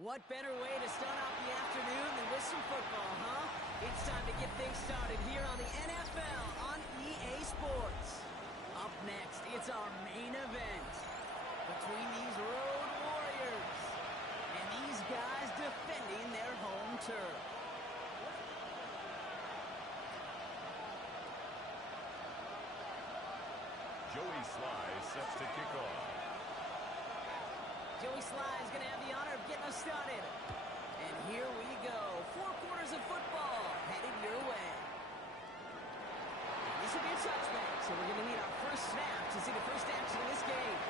What better way to start off the afternoon than with some football, huh? It's time to get things started here on the NFL on EA Sports. Up next, it's our main event between these road warriors and these guys defending their home turf. Joey Sly set to kick off. Joey Sly is going to have the honor of getting us started. And here we go. 4 quarters of football headed your way. This will be a touchback, so we're going to need our first snap to see the first action of this game.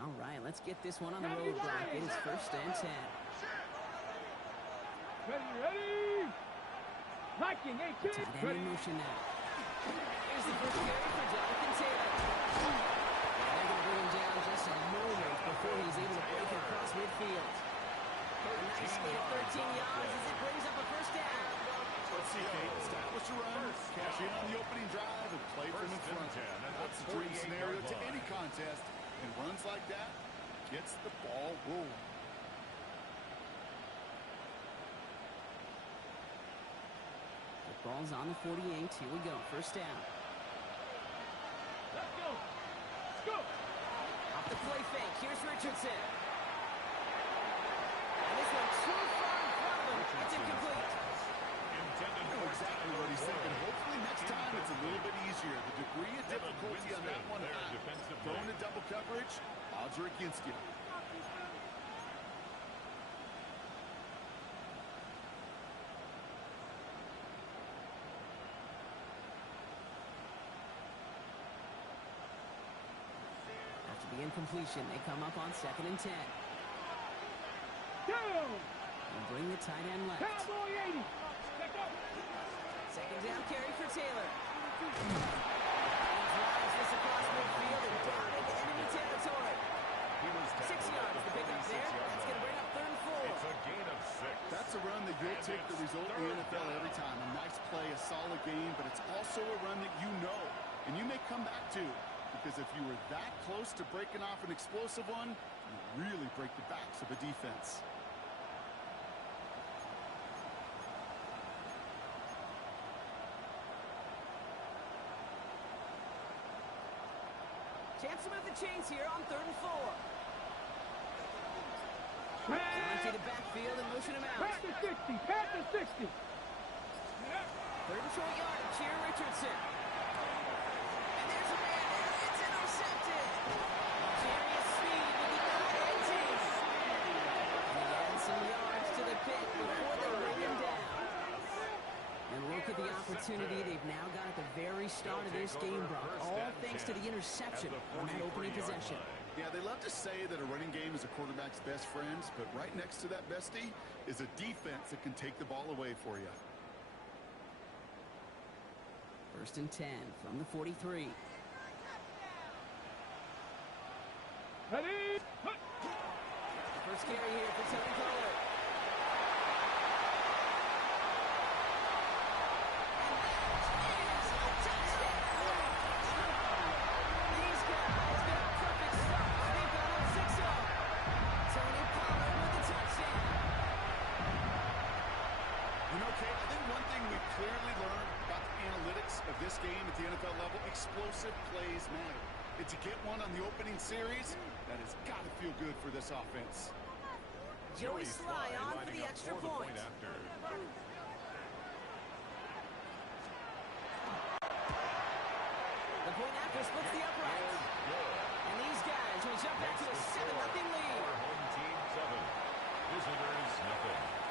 All right, let's get this one on the roadblock. It is 1st and 10. Ready! Liking 18. Tight end in motion now. Here's the first carry for Jonathan Taylor. They're going to bring him down just a moment before he's able to break it across midfield. A nice gain of 13 yards as it brings up a first down. Let's see, Kate. Establish a run, cash in on the opening drive, and play from in front. That's the dream scenario to any contest. And runs like that gets the ball rolling. The ball's on the 48. Here we go. First down. Let's go. Let's go. Off the play fake. Here's Richardson. And this one too far in front of him. It's incomplete. I know exactly what he's thinking. Hopefully next time it's a little bit easier. The degree of difficulty on that one high. Going to double coverage, odds are against you. After the incompletion, they come up on 2nd and 10. Down. And bring the tight end left. Cowboy 80. Check up. 2nd down carry for Taylor. He drives this across midfield and down into enemy territory. 6 yards to pick up there. That's going to bring up 3rd and 4. It's a gain of 6. That's a run that you'll take the result in the NFL every time. A nice play, a solid game, but it's also a run that you know and you may come back to. Because if you were that close to breaking off an explosive one, you really break the backs of a defense. Chance to move the chains here on 3rd and 4. Empty the backfield and motion him out. Pass to 60. Pass to 60. 3rd and short yardage here, Richardson. And there's a man there. It's intercepted. Serious speed with the INT. And he adds some yards to the pit before they bring him down. And look at the opportunity they've now got at the very start of this game, Brock. All thanks to the interception on that opening possession. Yeah, they love to say that a running game is a quarterback's best friend, but right next to that bestie is a defense that can take the ball away for you. 1st and 10 from the 43. Ready? First carry here for Tony Pollard. And that is a touchdown! These guys clearly learned about the analytics of this game at the NFL level. Explosive plays matter. And to get one on the opening series, that has got to feel good for this offense. Joey Sly on for the extra point. The point after splits the uprights. And these guys will jump back to a 7-0 lead. Home team 7. Visitors nothing.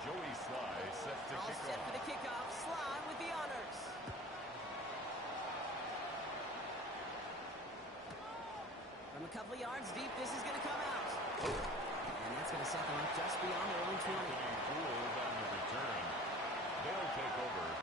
Joey Sly set to All kick set off. for the kickoff. Sly with the honors. From a couple of yards deep, this is going to come out. And that's going to set them up just beyond their own 20. Being fooled on the return. They'll take over.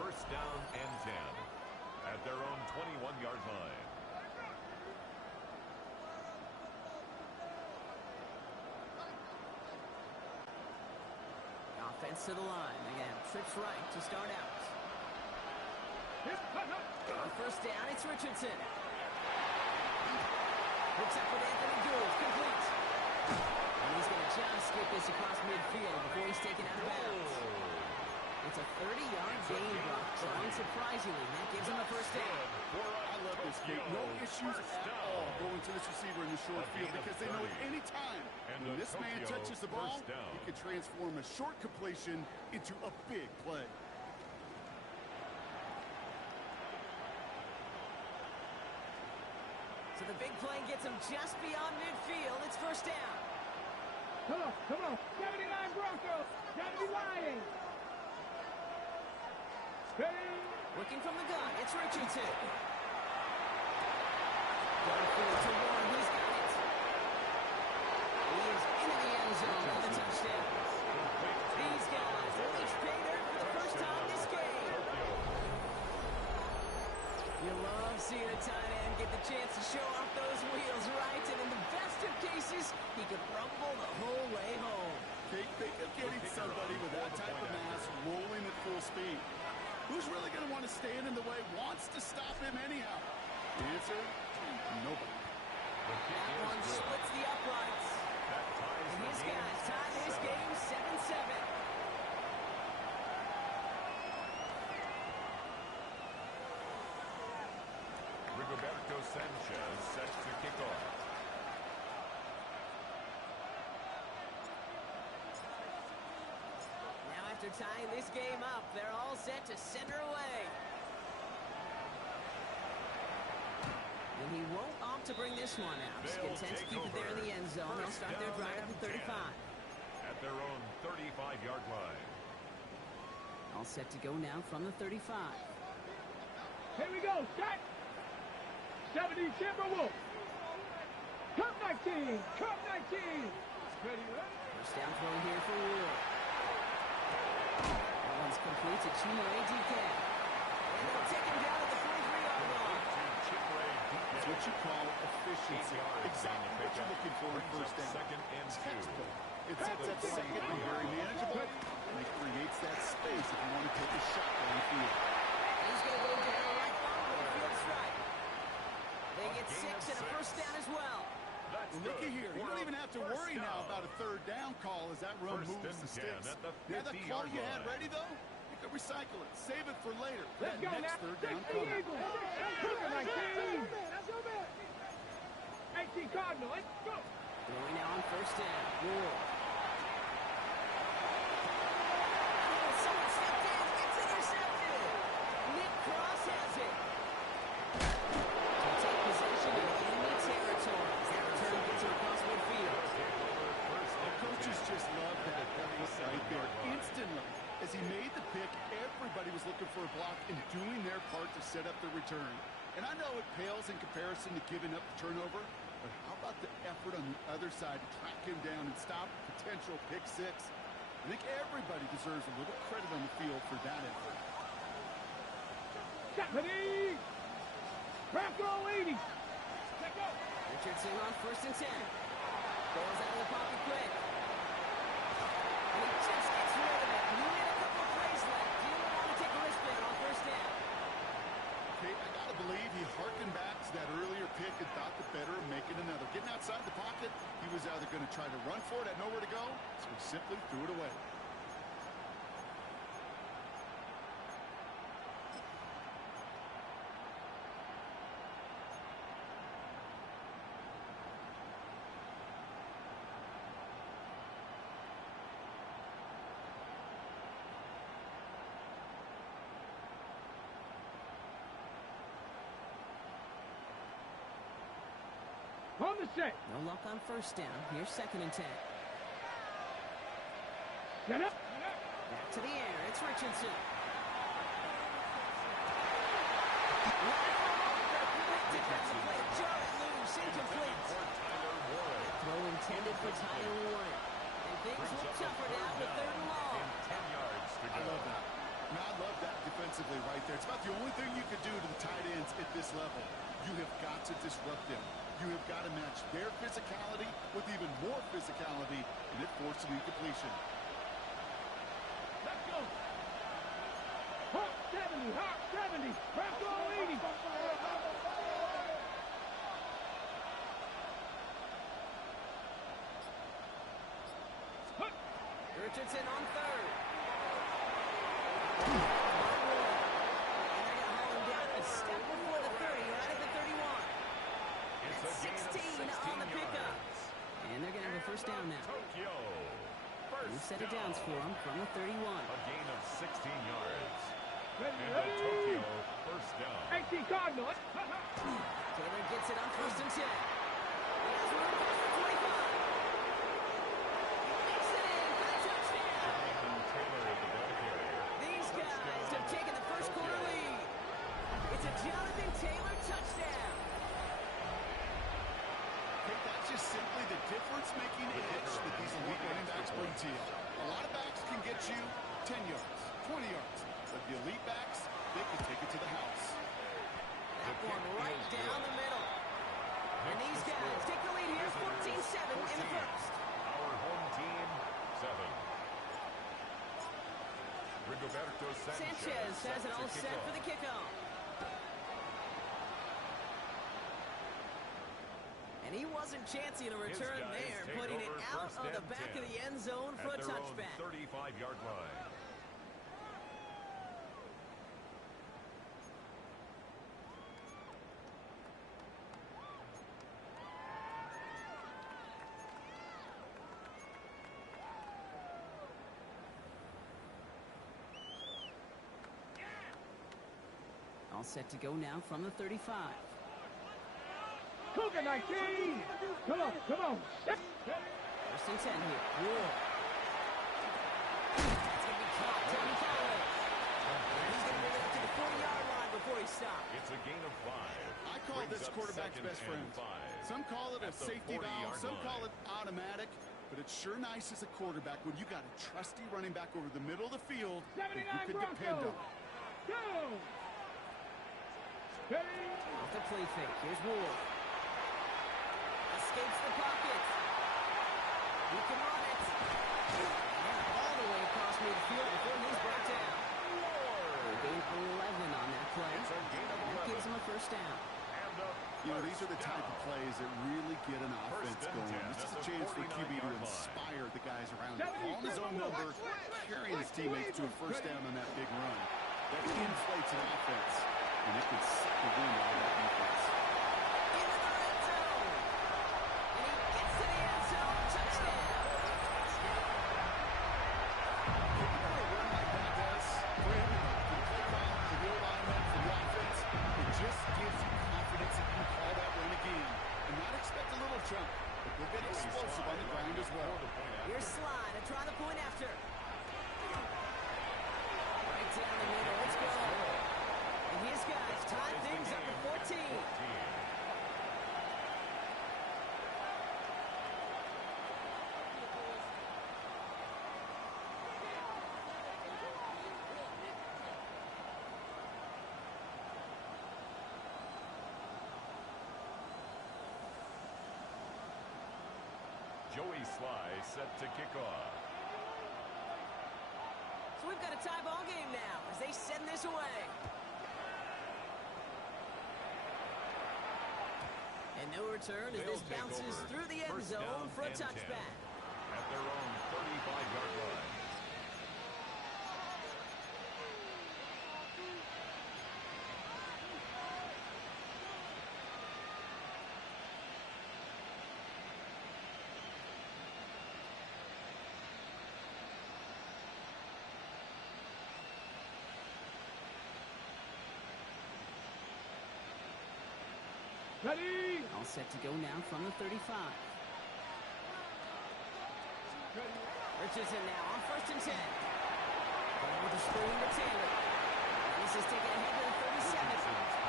First down and 10 at their own 21-yard line. Offense to the line. Again, trips right to start out. On first down, it's Richardson. Hooks up with Anthony Gould. Complete. And he's going to just get this across midfield before he's taken out of bounds. It's a 30-yard gain block, so unsurprisingly, that gives him a first down. I love this game. No issues at all going to this receiver in the short field because they know at any time when this man touches the ball, he can transform a short completion into a big play. So the big play gets him just beyond midfield. It's first down. Come on. 79 Broncos. Gotta be lying. Looking from the gun, it's Richardson. Downfield to Warren, he's got it. He is into the end zone for the touchdown. These guys will each pay dirt for the first time this game. You love seeing a tight end get the chance to show off those wheels, right? And in the best of cases, he could rumble the whole way home. Think of getting somebody with that type of mass rolling at full speed. Who's really going to want to stand in the way, wants to stop him anyhow? The answer? Nobody. That one splits the uprights. And his guys tie this game 7-7. Rigoberto Sanchez set to kick off. Now after tying this game up, they're all set to center away. And he won't opt to bring this one out. He's content to keep it there in the end zone. They'll start their drive at the 35. At their own 35-yard line. All set to go now from the 35. Here we go. Set. 70 Timberwolves. Cup 19. Cup 19. Ready? First down throw here for Ward. That one's complete to Chino ADK. And they'll take him down at the 43-yard line. It's what you call efficiency. Exactly what you're looking for in first down. Second and 2. It sets up second and very manageable, and it creates that space if you want to take a shot downfield. He's going to go down right on midfield strike. They get 6 and a first down as well. Well, looky here. You don't even have to worry now about a third down call as that run moves the sticks. Now, that call you had ready, though, you can recycle it. Save it for later. Let's go next now. third down 60 cover. Eagles. 18 Cardinal. Let's go. Going now on first down. Ward. Someone stepped in. It's intercepted. Nick Cross has it. to set up the return. And I know it pales in comparison to giving up the turnover, but how about the effort on the other side to track him down and stop a potential pick six? I think everybody deserves a little credit on the field for that effort. Ready? Bronco 80. Let go. Richardson on 1st and 10. Goes out of the pocket quick. And he just gets rid of it. You had a couple of plays left. You don't want to take a risk there on 1st down. Okay, I gotta believe he harkened back to that earlier pick and thought the better of making another. Getting outside the pocket, he was either going to try to run for it, had nowhere to go, so he simply threw it away. On the set. No luck on 1st down. Here's 2nd and 10. Get up. Back to the air. It's Richardson. Defensive play. Jar it loose. Incomplete. Throw intended for Tyler Warren. And things look tougher now with 3rd and long. 10 yards to I go. love that. Now, I love that defensively right there. It's about the only thing you could do to the tight ends at this level. You have got to disrupt them. You have got to match their physicality with even more physicality, and it forced an incompletion. Let's go. Hawk 70. Hawk 70. Bronco 80. Richardson on 3rd. And they're going to haul him down a step before the 30, right at the 31. It's That's a gain of 16 on the pickup. yards. And they're going to have a 1st down now. Tokyo. New First set of downs for him from the 31. A gain of 16 yards. Ready, And a ready. Tokyo first down. 18 Cardinals. Taylor gets it on 1st and 10. He has room across the 25. Makes it in for the touchdown. Taylor is the ball carrier. These guys have taken the first quarter lead. It's a Jonathan Taylor touchdown. Okay, that's just simply the difference-making edge that these elite running backs bring to you. A lot of backs can get you 10 yards, 20 yards, but the elite backs, they can take it to the house. That one right down the middle. And these guys take the lead here, 14-7 in the first. Our home team, 7. Rigoberto Sanchez has it all to kick set off. for the kickoff. And he wasn't chancing a His return guys there, take putting it over out 1st of the and back 10 of the end zone for a at their own touchback. 35-yard line. All set to go now from the 35. Cougar 19. Come on, come on. 1st and 10 here. Whoa. It's going to be caught. Tony Fowler. He's going to bring it up to the 40-yard line before he stops. It's a gain of 5. I call Brings this up quarterback's 2nd best and friend. 5. Some call it a At the safety valve, 40-yard some call line. it automatic, but it's sure nice as a quarterback when you got a trusty running back over the middle of the field that you 79 can depend Broncos. on. Go. Ready. Off the play fake. Here's Ward. Escapes the pocket. He can run it. And all the way across midfield before he's brought down. They gain 11 on that play. It's a gain of That 11. gives him a 1st down. And a You know, these are the type of plays that really get an offense and going. 10 This is at a the chance for QB to 49-yard line. inspire the guys around him. Calling his own number, carrying his teammates to a 1st down on that big run. That inflates an offense, and it can suck the wind out of that defense. Into the red zone. And he gets to the end zone. Touchdown. What a run like that does for everybody, for the play call, for the alignment, for the offense, it just gives you confidence that you can call that run again and not expect a little jump, but they'll get explosive on the ground as well. Here's Slide to try the point after. Right down the middle. Let's go. And his guys tie things up at 14. Joey Sly set to kick off. So we've got a tie ball game now as they send this away. And no return as this bounces through the end zone for a touchback. At their own 35-yard line. Ready. All set to go now from the 35. Richardson now on 1st and 10. Ball with a screen to Taylor. And this is taken ahead to the 37.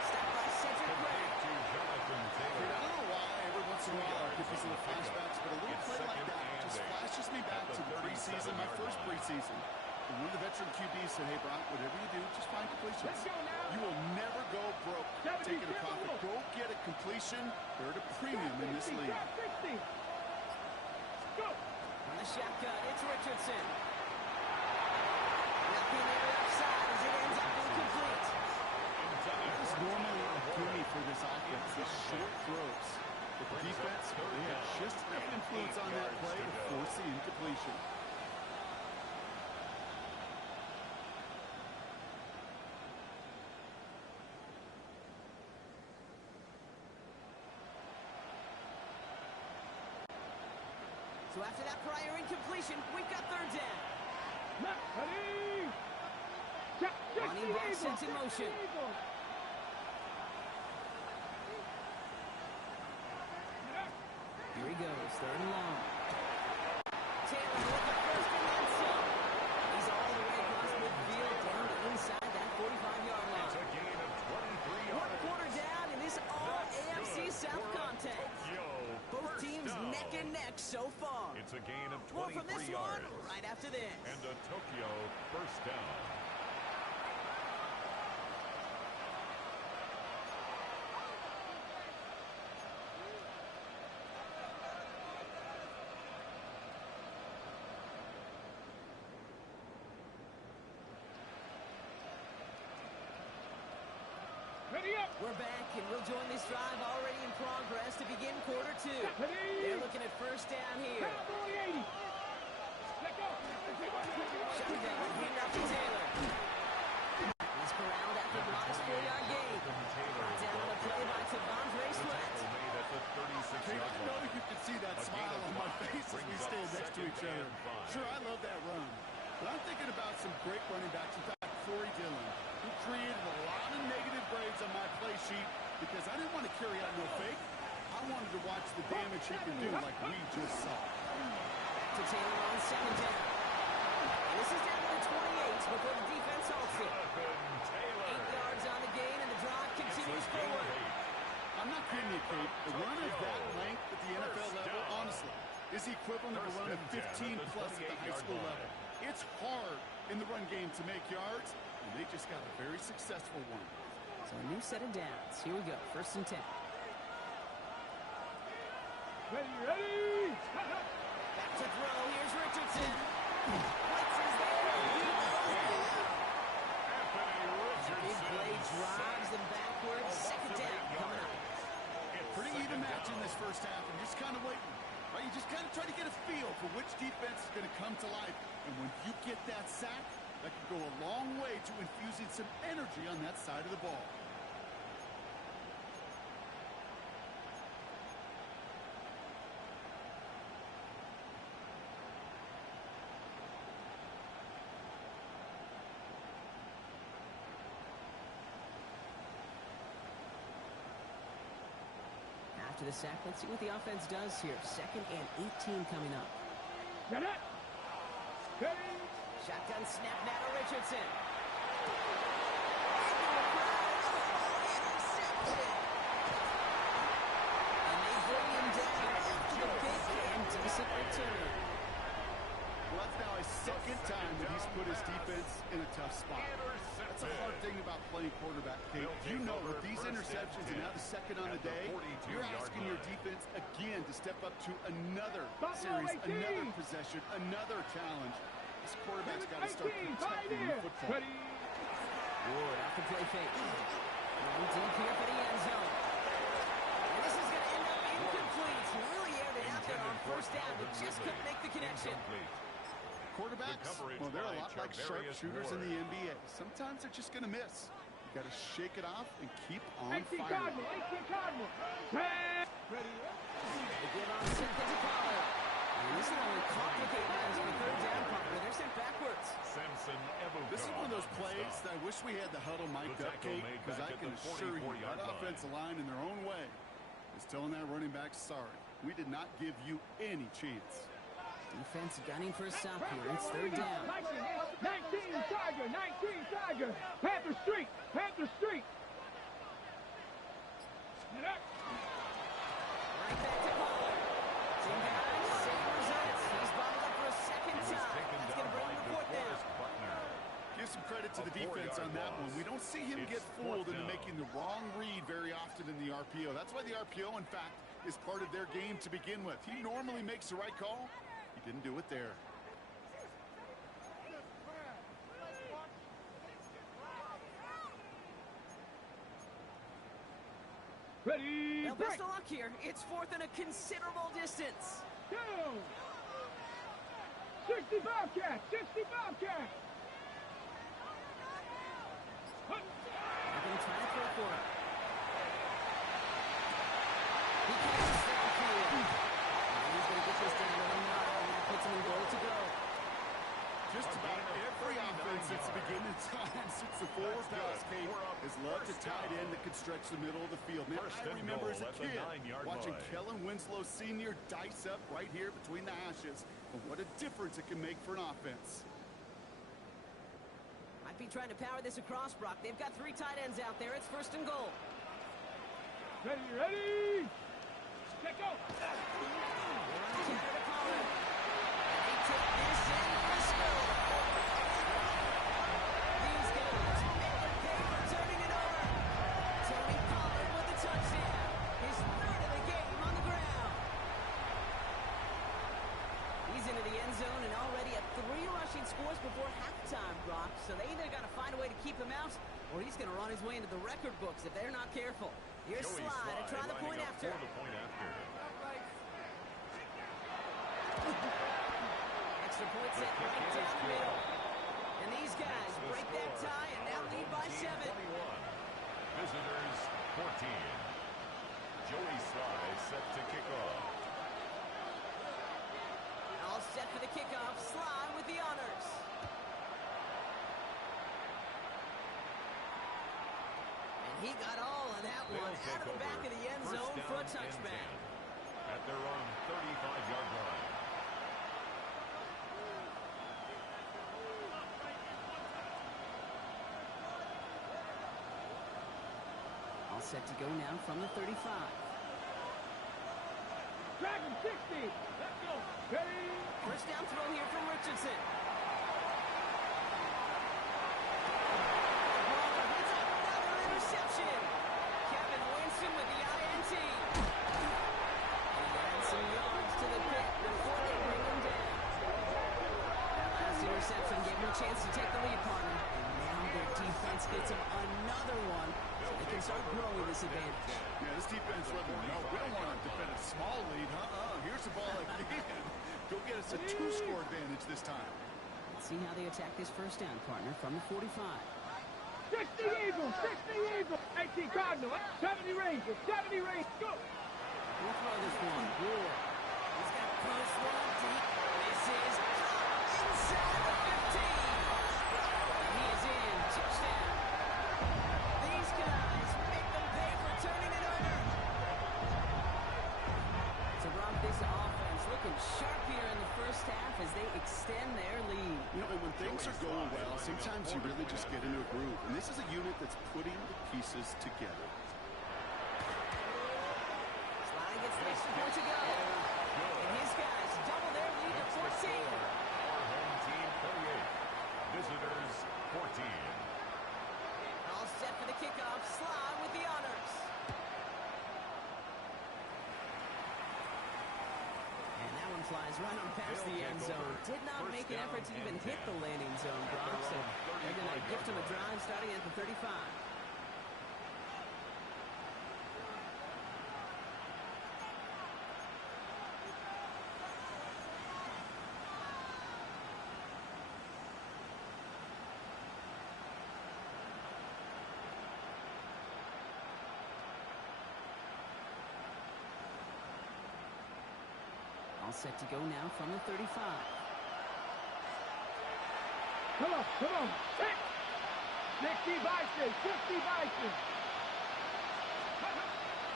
Stopped by Cedric Gray. I don't know why every once in a while I get these little flashbacks, but a little play like that just flashes me back to the preseason, my first preseason. And one of the veteran QBs said, hey, Brock, whatever you do, just find completions. Let's go now. You will never go broke taking a profit. Go get a completion. They're at a premium in this league. 60. Go. On the shotgun, it's Richardson. Nothing there outside as it ends up incomplete. That was normally a gimme for this offense, these short throws. But the defense, they had just enough influence on that play to force the incompletion. So after that prior incompletion, we've got 3rd down. Ready. Running back sets in motion. Here he goes, 3rd and long. Taylor with the first and then some. He's all the way across midfield down to inside that 45-yard line. It's a gain of 23 yards. 1 quarter down in this all-AFC South contest. Both teams neck and neck so far. It's a gain of More 23 from this yards. one right after this. And a Tokyo first down. Ready up. We're back, and we'll join this drive already in progress to begin quarter 2. They're looking at 1st down here. Cowboy 80. Let go. Shotgun, hand off to Taylor. He's corralled after a modest 4-yard gain. Brought down on the play by Tavondre Sweat. Made at the 36-yard I know line. you can see that smile on my face as we stand next to each other. Sure, I love that run. But I'm thinking about some great running backs. In fact, Corey Dillon, who created a lot of negative grades on my play sheet because I didn't want to carry out no fake. I wanted to watch the damage he can do like we just saw. Back to Taylor on 2nd down. And this is down to the 28 before the defense halts it. 8 yards on the gain, and the drive continues forward. I'm not kidding you, Kate. The run of that length at the NFL level, honestly, is the equivalent of a run of 15-plus at the high school level. It's hard in the run game to make yards, and they just got a very successful one. So a new set of downs. Here we go, 1st and 10. Ready. Back to throw. Here's Richardson. Blitz is there. He goes down. Big play drives them backwards. 2nd down coming up. Pretty even match in this first half, and just kind of waiting. Right? You just kind of try to get a feel for which defense is going to come to life. And when you get that sack, that can go a long way to infusing some energy on that side of the ball. After the sack, let's see what the offense does here. 2nd and 18 coming up. Get it. Ready. Shotgun snap now to Richardson. return. Well, that's now his second time that he's put his defense in a tough spot. That's a hard thing about playing quarterback, Kate. You know, with these interceptions and now the second on the day, you're asking your defense again to step up to another series, another possession, another challenge. This quarterback's got to start protecting the football. Ward off the play fake. Going deep here for the end zone. And this is going to end up incomplete. He really aired it out there on first down, but just couldn't make the connection. Quarterbacks, well, they're a lot like sharpshooters in the NBA. Sometimes they're just going to miss. You got to shake it off and keep on firing. 18 Cardinal. Ready. They give on second to Pollard. And this will only complicate matters for third down, Pollard. They're sent backwards. This is one of those plays that I wish we had the huddle mic'd up, Kate, because I can assure you that offensive line in their own way is telling that running back, sorry, we did not give you any chance. Defense gunning for a stop here. It's third down. 19 Tiger. Panther Street. Right back to Pollard. Same guys, same results. He's bottled up for a second time. That's going to bring the fourth down. Give some credit to the defense on that one. We don't see him get fooled into making the wrong read very often in the RPO. That's why the RPO, in fact, is part of their game to begin with. He normally makes the right call. He didn't do it there. Ready. Well, best of luck here. It's fourth and a considerable distance. Go. 60 Bobcats. They're going to try to throw for it. He catches downfield. And he's going to get this down to the 9, and that puts him in goal to go. Just about every offense since the beginning of time, since the forward pass, Kate, has loved a tight end that could stretch the middle of the field. Man, I remember as a kid watching Kellen Winslow Sr. dice up right here between the hashes. And what a difference it can make for an offense. Might be trying to power this across, Brock. They've got 3 tight ends out there. It's first and goal. Ready. Check go. They're on the counter to Pollard. And they take this in for a score. These guys make them pay for turning it over. Tony Pollard with the touchdown. His third of the game on the ground. He's into the end zone and already at 3 rushing scores before halftime, Brock. So they either got to find a way to keep him out, or he's going to run his way into the record books if they're not careful. Here's Slide to try the point after. Extra point set right down the middle. And these guys break that tie and now lead by 7. Visitors 14. Joey Slye set to kick off. All set for the kickoff. Slye with the honors. And he got all of that one out of the back of the end zone for a touchback. At their own 35-yard line. All set to go now from the 35. Dragon 60. Let's go. Ready. First down throw here from Richardson. It's another interception. Kevin Winston with the INT. And some yards to the pit before they bring him down. That last interception gave him a chance to take the lead, partner. And now their defense gets him another one, so they can start growing this advantage. Yeah, this defense let them know we don't want to defend a small lead. Here's the ball again. Go get us a 2-score advantage this time. Let's see how they attack this first down, partner, from the 45. 60 Eagles. 18 Cardinal. 70 Rangers. Go. We'll throw this one. Ward. He's got post one deep. This is inside the 15. And he is in. Touchdown. These guys make them pay for turning it over. So, Brock, this offense looking sharp here in the first half as they extend their lead. You know, and when things are going well, sometimes you really just get into a groove. And this is a unit that's putting the pieces together. Slide gets the extra point to go. good. And his guys double their lead to Makes the 14. score our home team 38. Visitors 14. All set for the kickoff. Sly with the honors. And that one flies right on past the end zone. Did not make an effort to even hit the landing zone, Brock. So they're going to gift him a drive starting at the 35. All set to go now from the 35. Come on, come on. 60 vices, 60 vices.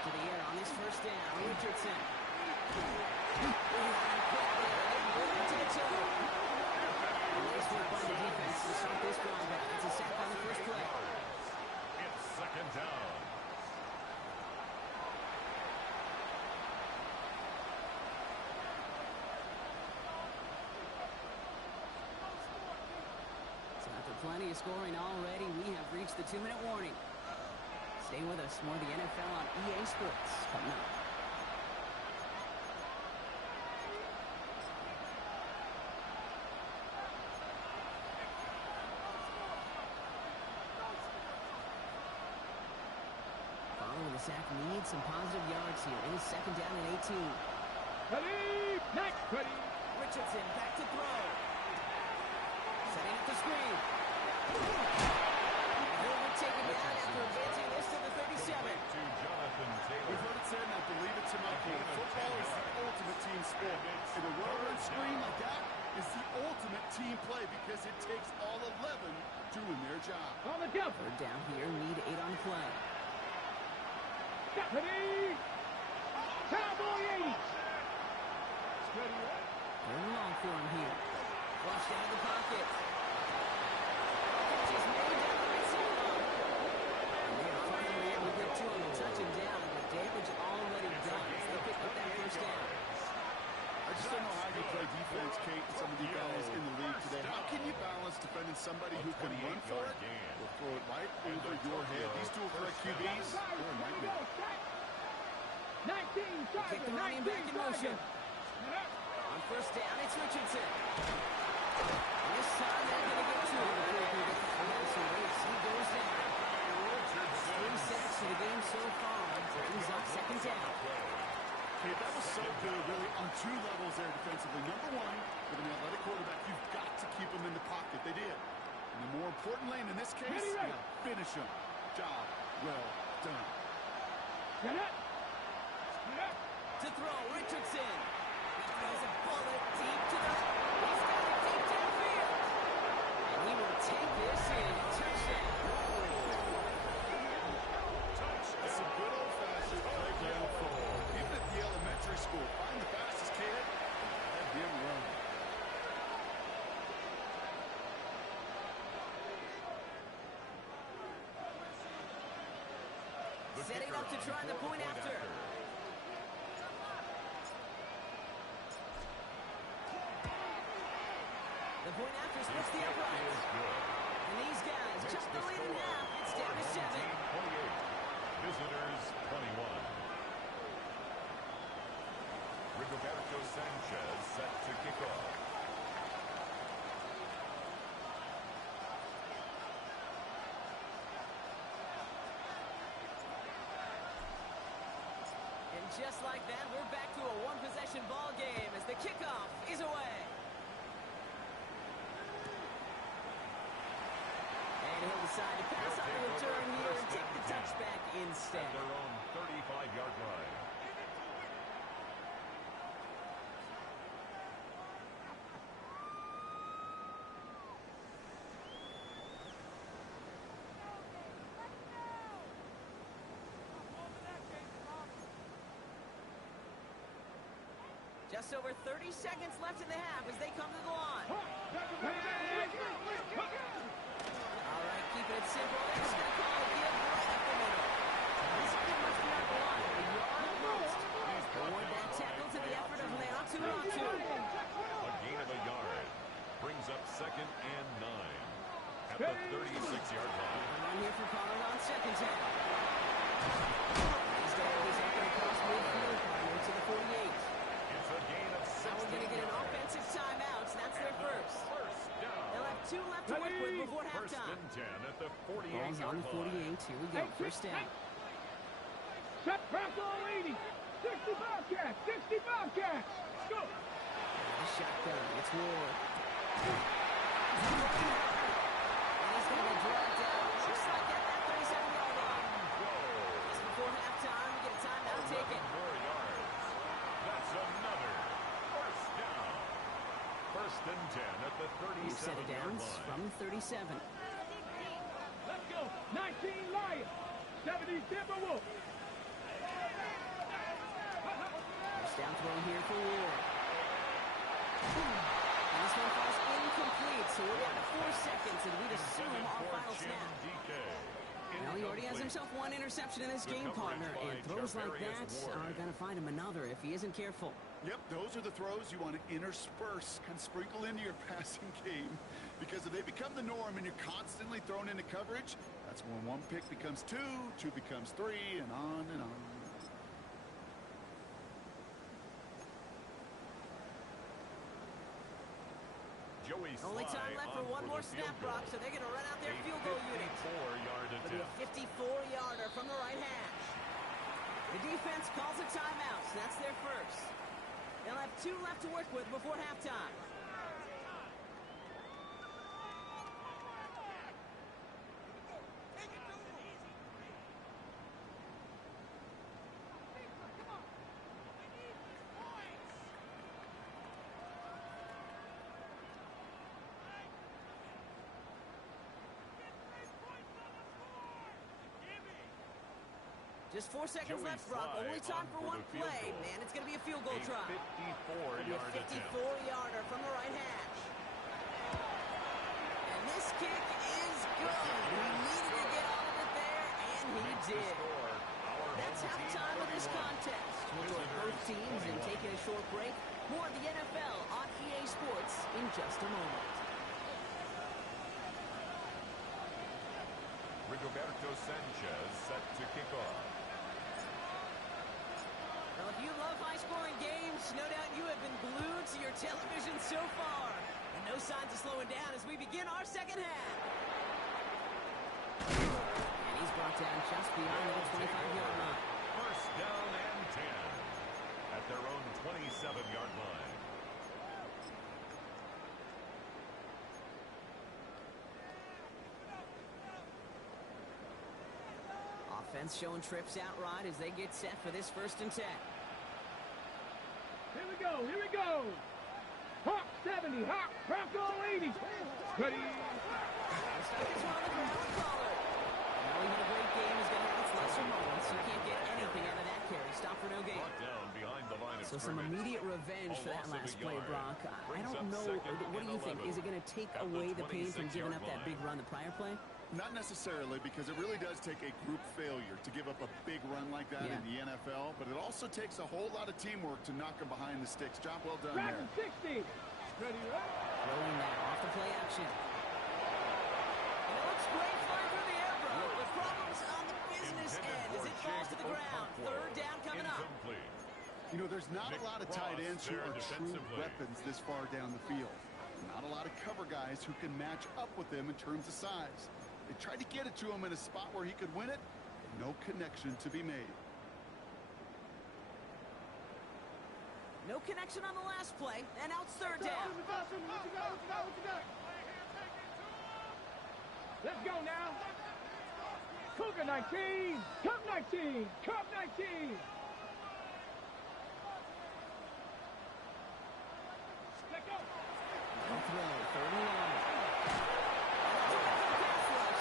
To the air on this first down. Richardson. To the toe. Nice work by the defense to start this drive out. It's a sack on the first play. It's second down. So after plenty of scoring already, we have reached the 2-minute warning. Stay with us. More of the NFL on EA Sports coming up. Following the sack needs some positive yards here. It is second down and 18. Ready, next, ready. Richardson back to throw. Setting up the screen. Hill will take it down after advancing this to the 37. To Jonathan Taylor. We've heard it said, and I believe it to my core. Football is the ultimate team sport. And a well-run screen like that is the ultimate team play because it takes all 11 doing their job. On the jump. Third down here, need 8 on the play. Ready. Cowboy 80. Ready, right? Third and long for him here. Flushed out of the pocket. Catch is made down the right sideline. And they are finally able to get to him and touch him down. But damage already done. They pick up that first down. I just don't know how you play defense, Kate, and some of the guys in the league today. How can you balance defending somebody who can run for it or throw it right over your head? These dual threat QBs, they're a nightmare. 19, Kick the running back in motion. On first down, it's Richardson. And this time they're going to get to him before he can get the pass. So he goes down. 3 sacks for the game so far. Brings up second down. Kate, that was so good, really, on 2 levels there defensively. Number one, with an athletic quarterback, you've got to keep him in the pocket. They did. And the more important lane in this case, you got to finish him. Job well done. Get it. To throw, Richardson. He throws a bullet deep to the... He's got it deep downfield. And he will take this in. Touchdown. That's some good old-fashioned playground football. Even at the elementary school, find the fastest kid and him run. Setting up to try the point after. The point after splits the uprights. And these guys just the lead in half. It's down to 7. 28. Visitors 21. Rigoberto Sanchez set to kick off. And just like that, we're back to a one-possession ball game as the kickoff is away. And he'll decide to pass on the return here and take the touchback instead. At their own 35-yard line. Just over 30 seconds left in the half as they come to the line. All right, keeping it simple. They're just going to call a give right up the middle. This is pretty much beyond the line. A yard at most. Award that tackle to the effort of Leon second down. He's there. He's up and across midfield, partner, to the 48. It's a gain of 16 Now we're going to get an yards. offensive timeout. So that's their first. First down. They'll have 2 left to work with before First halftime. and 10 at the 48 Ball's on the 48. Here we go. First down. Set Bronco 80. 60 Bobcats. 60 Bobcats. Go. The shotgun. It's Ward. And he's going to get dragged down. Just like at that 37-yard line. Just before halftime, we get a timeout taken. 4 yards. That's another first down. First and 10 at the New set of 37-yard downs line. from 37. Let's go. 19 Lions. 70 Timberwolves. First down throw here for Ward. And this one falls incomplete, so we're down to 4 seconds, and we'd assume our final snap. Well, he already has himself 1 interception in this game, partner, and throws like that are going to find him another if he isn't careful. Yep, those are the throws you want to intersperse, kind of sprinkle into your passing game. Because if they become the norm and you're constantly thrown into coverage, that's when 1 pick becomes 2, 2 becomes 3, and on and on. Only time left for 1 more snap, Brock, so they're going to run out their field goal unit. 54-yard It'll be a attempt. 54-yarder from the right hash. The defense calls a timeout, so that's their first. They'll have 2 left to work with before halftime. Just 4 seconds Joey left, Brock. Sly Only time on for for 1 the field play, goal. man. It's going to be a field goal A try. 54-yard A attempt. 54-yarder from the right hash. And this kick is good. He needed to get all of it there, and he did. That's halftime of this contest. We'll join both teams in taking a short break. More of the NFL on EA Sports in just a moment. Rigoberto Sanchez set to kick off. Well, if you love high-scoring games, no doubt you have been glued to your television so far. And no signs of slowing down as we begin our second half. And he's brought down just beyond the 25-yard line. First down and 10 at their own 27-yard line. Offense showing trips out right as they get set for this first and 10. Here we go. Here we go. Hawk 70. Hawk Bronco 80. Ready. Looks like it's one of the ground caller. Well, even a great game is going to have its lesser moments. You can't get anything out of that carry. Stop for no gain. Brought down behind the line of So some scrimmage. immediate revenge for that last play, Brock. I don't know. What do you think? Is it going to take away the pain from giving up that big run the prior play? Not necessarily, because it really does take a group failure to give up a big run like that in the NFL, but it also takes a whole lot of teamwork to knock them behind the sticks. Job well done there. Dragon 60. Ready, right? Rolling that off the play action. And it looks great flying through the air, bro. The problem's on the business end as it falls to the ground. Third down coming up. Incomplete. You know, there's not a lot of tight ends who there are true defensively. weapons this far down the field. Not a lot of cover guys who can match up with them in terms of size. They tried to get it to him in a spot where he could win it. No connection to be made. No connection on the last play, and now it's third down. What you got? Let's go now. Cougar 19. Cup 19. Cup 19. Let's go. No throw, third and long.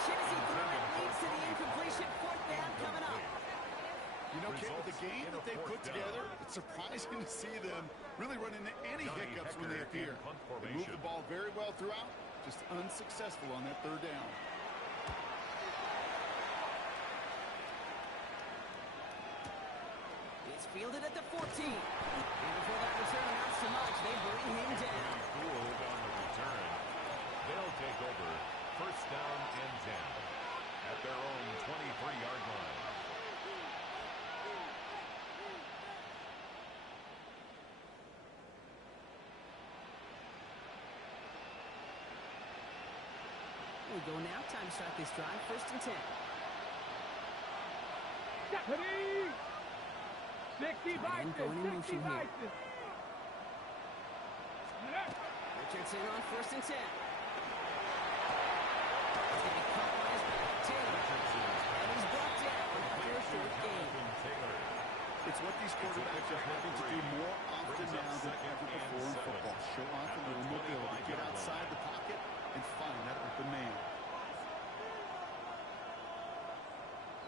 As he threw it, leads to the incompletion. Fourth down coming up. You know, Kate, with the game that they put together, it's surprising to see them really run into any hiccups when they appear. They move the ball very well throughout, just unsuccessful on that third down. It's fielded at the 14. And before that return amounts to much, they bring him down. Fooled on the return. They'll take over. First down and 10. at their own 23-yard line. We go now. Time to start this drive. 1st and 10. Ready? 60 Tight end going in motion here. Bison. Richardson on 1st and 10. He's going to be caught on his back. Taylor. And he's brought down after a short gain. It's what these quarterbacks are having to do more often now than ever before in football. Show off a little mobility, get outside the pocket, and find that open man.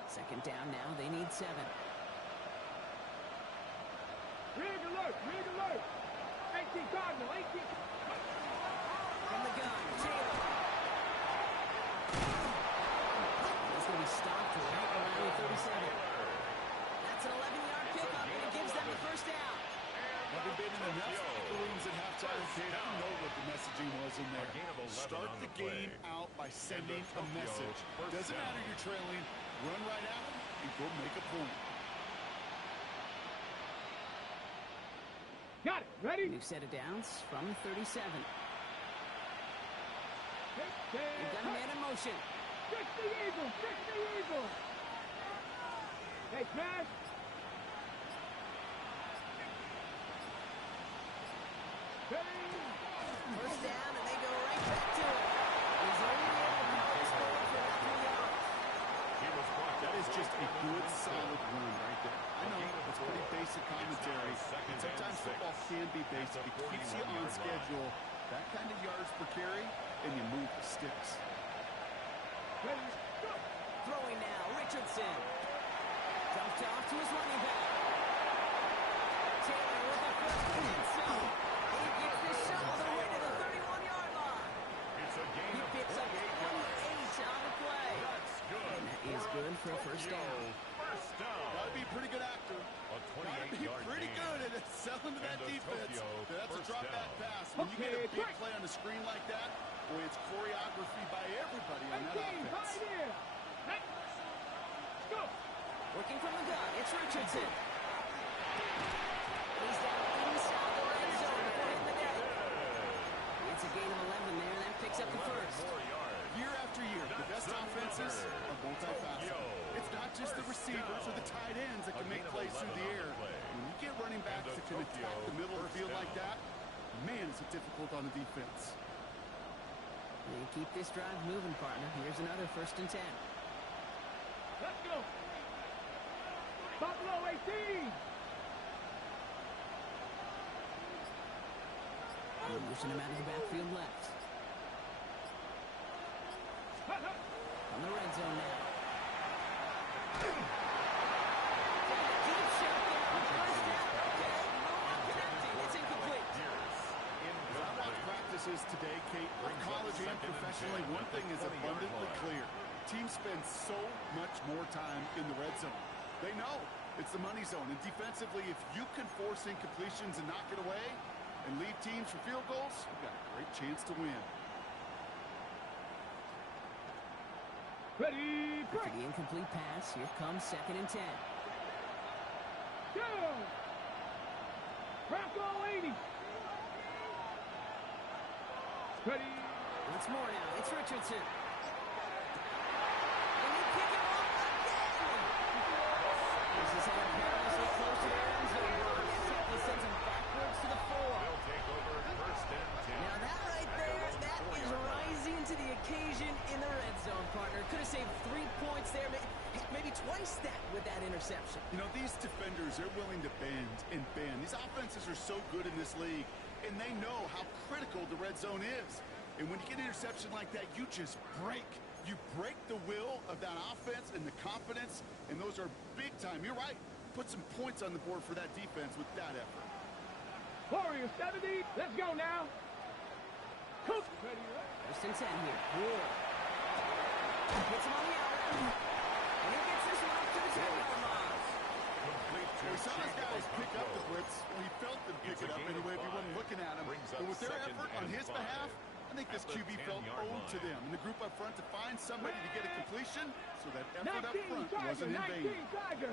2nd down now. They need 7. Rig alert, rig alert. 18 Cardinal, 18. From the gun, Taylor. He's going to be stopped right around the 37. That's an 11-yard pickup, and it gives them the 1st down. Having been in enough locker rooms at halftime, Kate, I know what the messaging was in there. Start the game out by sending a message. Doesn't matter you're trailing, run right at them and go make a point. Got it, ready? New set of downs from the 37. We've got a man in motion. 60 Eagles, 60 Eagles. Hey, Smash. Ready? 1st down, and they go right back to it. He's only able to power this forward for about 3 yards. That is just a good, solid run right there. I know it's pretty basic commentary. And sometimes football can be basic. It keeps you on schedule. That kind of yards per carry, and you move the sticks. Ready? Go. Throwing now, Richardson. Dumped off to his running back. Taylor with the 1st and some. He gets this shot all the way to the 31-yard line. He picks up 28 on the play. And that is good for a 1st down. Gotta be a pretty good actor. Gotta be pretty good at selling to that defense. That's a drop back pass. When you get a big play on the screen like that, boy, it's choreography by everybody on that 18, offense. right here. Hey. Go. Working from the gun, it's Richardson. He's down inside the red zone before hitting the deck. It's a gain of 11 there, and that picks up the 1st. Year after year, the best offenses are multifaceted. It's not just the receivers or the tight ends that can make plays through the air. When you get running backs that can attack the middle of the field like that, man, is it difficult on the defense. They keep this drive moving, partner. Here's another 1st and 10. Let's go. Buffalo 18. Motion him out of the backfield left. On the red zone now. Deep shot there on 1st down. Okay, no more connecting. It's incomplete. As I watch practices today, Kate, both college and professionally, one thing is abundantly clear. Teams spend so much more time in the red zone. They know it's the money zone. And defensively, if you can force incompletions and knock it away and lead teams for field goals, you've got a great chance to win. Ready, After break. the incomplete pass, here comes 2nd and 10. Go. Bronco 80. Ready. Once more now, it's Richardson. And they pick him up again. This is headed perilously close to their end zone. That tackle sends him backwards to the 4. Now that right there, that is rising to the occasion in the red zone, partner. Could have saved 3 points there, maybe twice that with that interception. You know, these defenders, they're willing to bend and bend. These offenses are so good in this league, and they know how critical the red zone is. And when you get an interception like that, you just break. You break the will of that offense and the confidence, and those are big time. You're right. Put some points on the board for that defense with that effort. Warrior 70. Let's go now. Cook. Ready, right? 1st and 10 here. Ward. Hits him on the outer. And he gets this one up to the 10-yard line. We saw his guys pick up the blitz. Well, he felt them pick it up anyway if he wasn't looking at him. But with their effort on his behalf, I think this at the QB felt 10-yard owed to line. them. And the group up front to find somebody to get a completion so that effort up 19 front Tiger, wasn't in vain. 19 Tiger.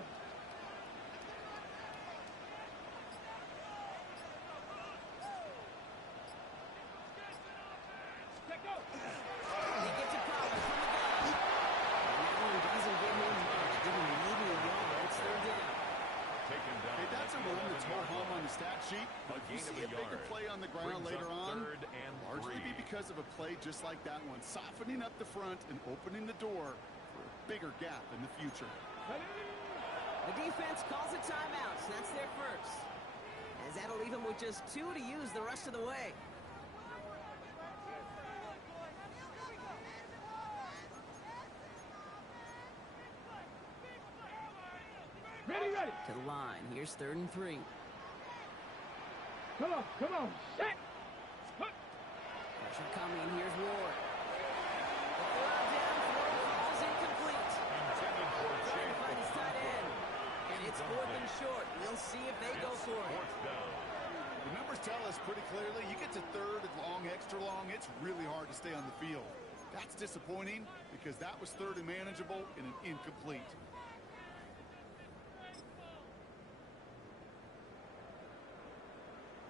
He gets a problem from the gun. And that one doesn't give him much. Didn't need any yards. Third down. Taken down. Hey, that's a at the run that's more 11-yard home line. on the stat sheet. But if you gain of see a a bigger yard. play on the ground Brings later up on, 3rd and largely 3. be because of a play just like that one, softening up the front and opening the door for a bigger gap in the future. The defense calls a timeout. So that's their first. As that'll leave them with just 2 to use the rest of the way. Ready, ready. To the line. Here's 3rd and 3. Come on, come on. Set. Pressure coming. Here's Ward. The throw down. Throw falls incomplete. Intended for a Trying to chance find his tight end. And it's 4th and short. We'll see if they go It's for it. 4th down. The numbers tell us pretty clearly, you get to 3rd and long, extra long, it's really hard to stay on the field. That's disappointing because that was 3rd and manageable and an incomplete.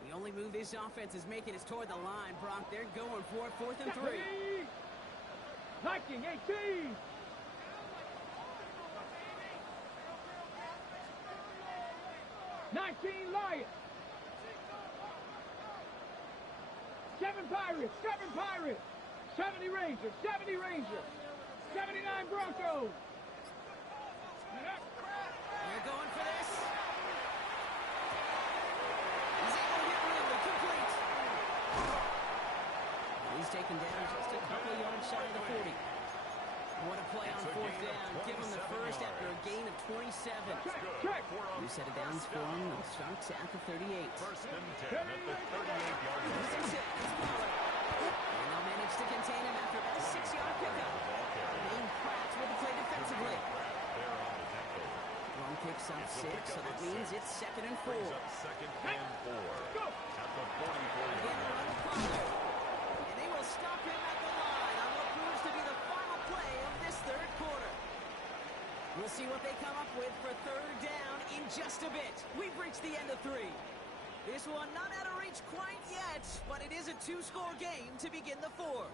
The only move this offense is making is toward the line, Brock. They're going for it. 4th and 3. Viking 18. Lions. 7 Pirates. 7 Pirates. 70 Rangers. 70 Rangers. 79 Broncos. They're going for this. He's able to hit Ridley. Complete. He's taken down just a couple of yards shy of the 40. What a play on 4th down. Give him the first after a gain of 27. Check. New set of downs for him. It starts at the 38. 1st and 10 at the 38-yard line. This is it. It's Pollard. And they'll manage to contain him after about a 6-yard pickup. Main Pratt with the play defensively. There on the tackle. Long picks up 6, so that means it's 2nd and 4. Brings up 2nd and 4 at the 44-yard Again, a run line. of Pollard. And they will stop him at the line on what proves to be the final play of this 3rd quarter. We'll see what they come up with for 3rd down in just a bit. We've reached the end of 3. This one not out of reach quite yet, but it is a 2-score game to begin the 4.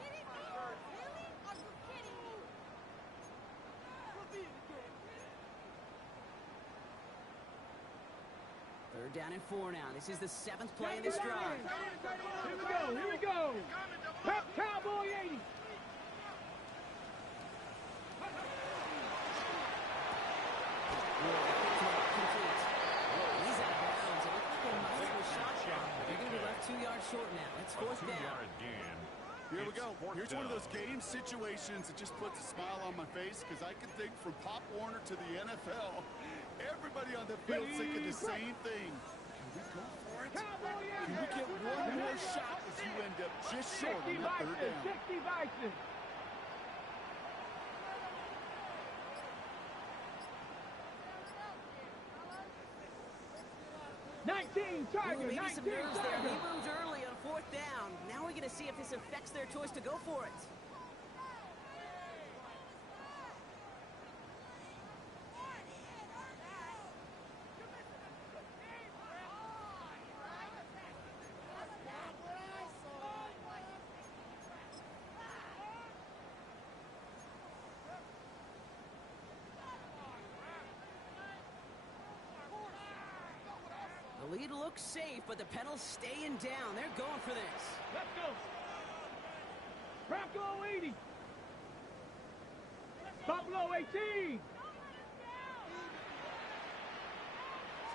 Third down and 4 now. This is the 7th play in this drive. Here we go. Here we go. Pep Cowboy 80. Complete. He's out of bounds. It looked like they might have a shot clock, but they're going to be left 2 yards short now. It's 4th down. 2-yard gain. Here we It's go. 4th Here's one of down. those game situations that just puts a smile on my face because I can think from Pop Warner to the NFL, everybody on the field thinking the same thing. Can we go for it? Can we get one more shot as you end up just short on 60 that 3rd Bison. down? 60 Bison. Tiger, Ooh, maybe 19 some nerves there. Tiger. He moved early on 4th down. Now we're going to see if this affects their choice to go for it. The lead looks safe, but the pedal's staying down. They're going for this. Let's go. Bronco 80. Buffalo 18.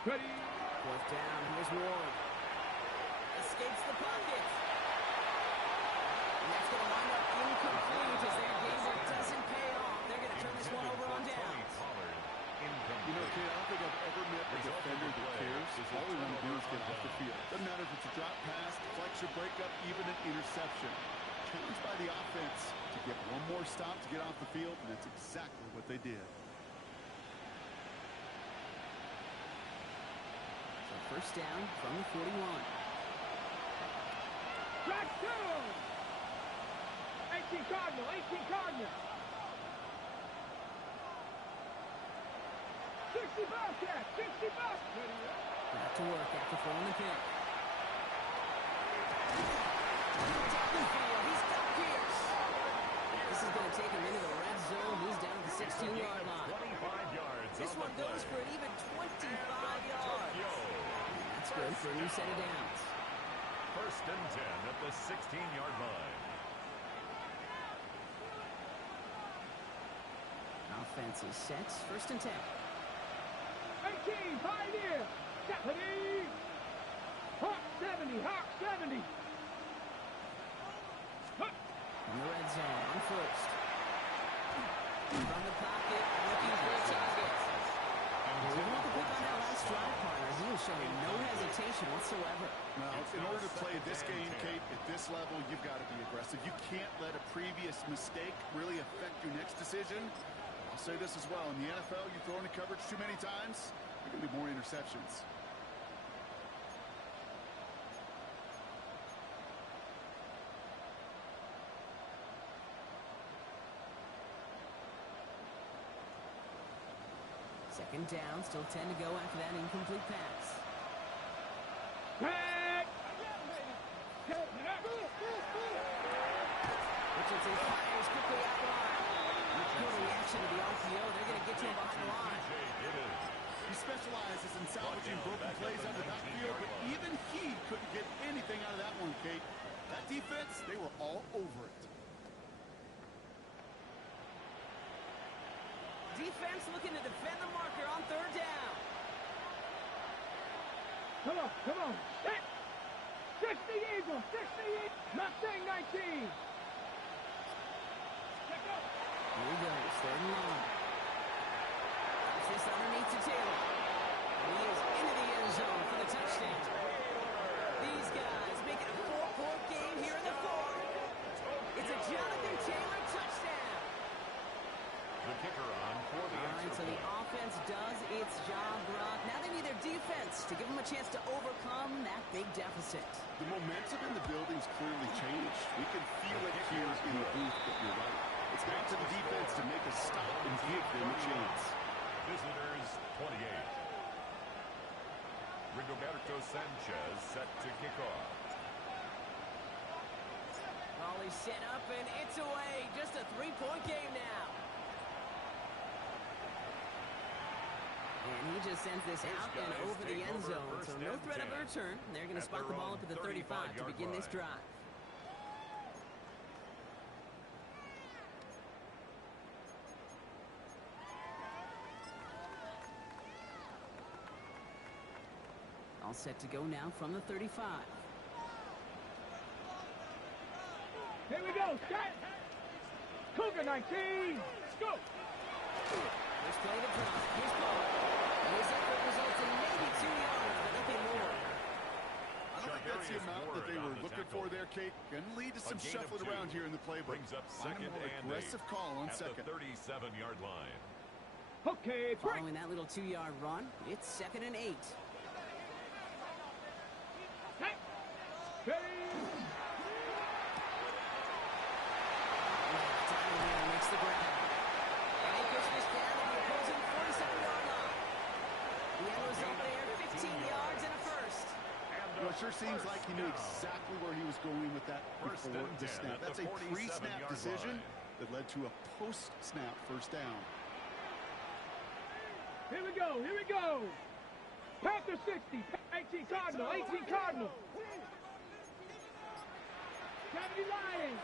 Ready. 4th down. Here's Ward. Escapes the pocket. And that's going to wind up incomplete as their game that doesn't pay off. They're going to turn this one over on downs. You know, kid, I don't think I've ever met a defender that cares. All we want to do is get off the field. Doesn't matter if it's a drop pass, deflection, breakup, even an interception. Challenged by the offense to get one more stop to get off the field, and that's exactly what they did. So 1st down from the 41. Track 2. 18 Cardinal, 18 Cardinal. 60 Bobcat, 60 Bobcat. Back to work after throwing the pick. Down the field, he's got Pierce. This is going to take him into the red zone. He's down at the 16-yard line. 25 yards. This one goes for an even 25 yards. That's good for a new set of downs. First and 10 at the 16-yard line. Offense is set. First and 10. 18, Pioneer. 70. Hawk 70, Hawk 70. In the red zone on first. From the pocket, looking for a target. Even with the pick on that last drive, partner, he was showing no hesitation whatsoever. Now, in order to play this game, Kate, at this level, you've got to be aggressive. You can't let a previous mistake really affect your next decision. I'll say this as well. In the NFL, you throw into coverage too many times, there are going to be more interceptions. Second down, still 10 to go after that incomplete pass. Back. Richardson fires quickly out wide. Good reaction to the RPO. They're going to get to him off the line. He specializes in salvaging broken plays out of the backfield, but even he couldn't get anything out of that one, Kate. That defense, they were all over it. Defense looking to defend the marker on third down. Come on, come on. 60 Eagles, 60 Eagles. Mustang 19. Here he goes, third and long. Puts this underneath to Taylor. And he is into the end zone for the touchdown. These guys making a 4-point game here in the fourth. It's a Jonathan Taylor touchdown. The kicker on for the All right, so the offense does its job, Brock. Now they need their defense to give them a chance to overcome that big deficit. The momentum in the building's clearly changed. We can feel it here in the booth, but you're right. It's down to the defense to make a stop and give them a chance. Visitors 28. Rigoberto Sanchez set to kick off. Ball is set up and it's away. Just a 3-point game now. And he just sends this out and over the end zone. So no threat of a return. They're going to spot the ball up at the 35 to begin this drive. All set to go now from the 35. Here we go, Scott. Cougar 19. Let's go. First play to drop. Here's Paul. And his effort results in maybe 2 yards, but nothing more. I don't think that's the amount that they were looking for there, Kate. Going to lead to some shuffling around here in the playbook. Brings up Find second a more and aggressive call on at second. the 37-yard line. Okay, three. Following that little 2-yard run, it's 2nd and 8. Hey. Makes the grab. And he pushes this down to the opposing 47-yard line. The end result there, 15 yards and a first. Well, it sure seems like he knew exactly where he was going with that First before and the 10 snap. at the That's a pre-snap 47-yard decision line. that led to a post-snap first down. Here we go, here we go. Panther 60, 18 Cardinal, 18 Cardinal. 70 Lions.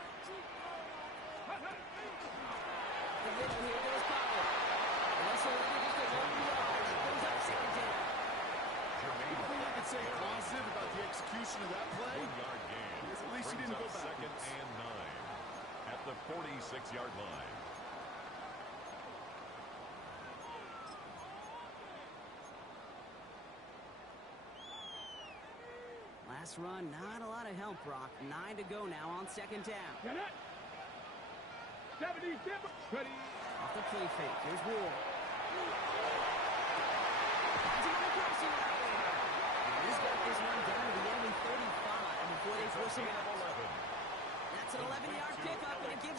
The middle here goes Power. And that's a little just a 1 yard. It goes up 2nd down. The thing I could say positive about the execution of that play, 1-yard gain. at least he Brings didn't go up second backwards. and 9 at the 46-yard line. Last run, not a lot of help, Brock. 9 to go now on 2nd down. Get it. 70 Timber. Ready. Off the play fake. Here's Rule. He's got this one down to the enemy 35 before they force him out. That's an 11-yard pickup, and it gives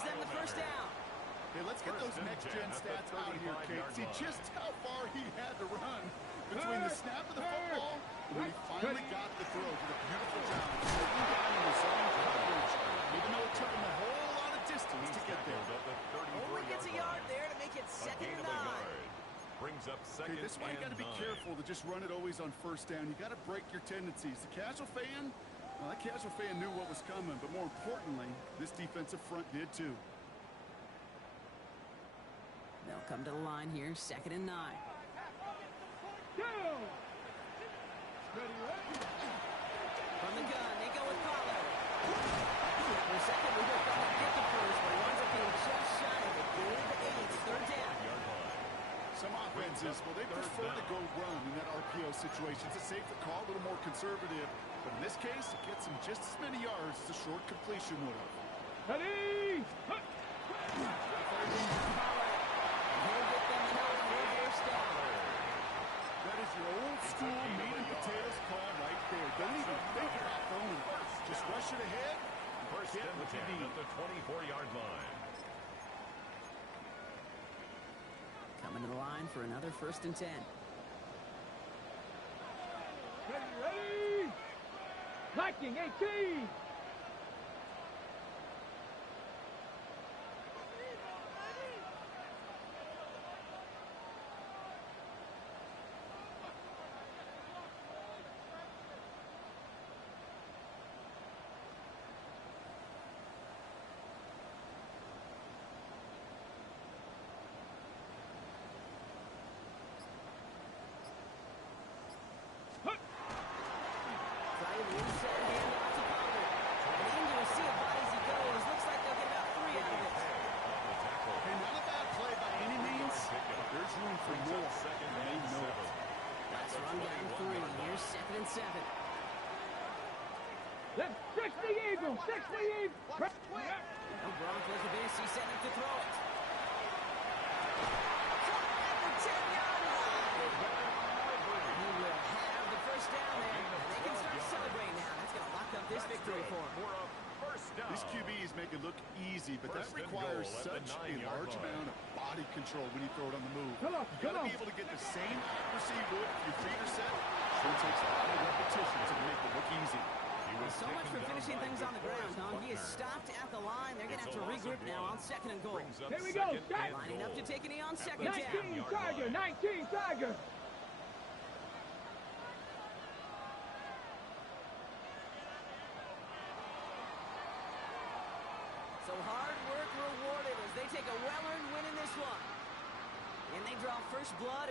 let's get those next-gen stats out here, Kate. See just how far he had to run between the snap of the football and when he finally got the throw. Did a beautiful job sitting down in the zone coverage, even though it took him a whole lot of distance to get there. Only gets a yard there to make it 2nd and 9. Brings up second. Okay, this is why you got to be careful to just run it always on first down. You got to break your tendencies. The casual fan, well, that casual fan knew what was coming, but more importantly, this defensive front did too. They'll come to the line here, 2nd and 9. From the gun, they go with Pollard. For a second, we thought he'd get the first, but he winds up being just shy of it. Gain of 8, 3rd down. Some offenses, well, they prefer to go run in that RPO situation. It's a safer call, a little more conservative. But in this case, it gets him just as many yards as a short completion would have. Ready? That is your old school meat and potatoes call right there. Don't even think about throwing it. Just rush it ahead and get what you need. At the 24-yard line. Coming to the line for another 1st and 10. Ready? Viking 18. Let's 60 Eagles, 60 Eagles. No Broncos of this, he's setting up to throw it. At the 10-yard line. He will have the 1st down there. They can start celebrating now. That's going to lock up this victory for him. These QBs make it look easy, but that requires such a large amount of body control when you throw it on the move. You got to be able to get the same accuracy you would if your feet are set. Sure takes a lot of repetition to make it look easy. So much for finishing things on the ground, huh? He is stopped at the line. They're going to have to regroup now on 2nd and goal. Here we go. Lining up to take a knee on 2nd down. 19 Tiger, 19 Tiger. So hard work rewarded as they take a well-earned win in this one. And they draw first blood.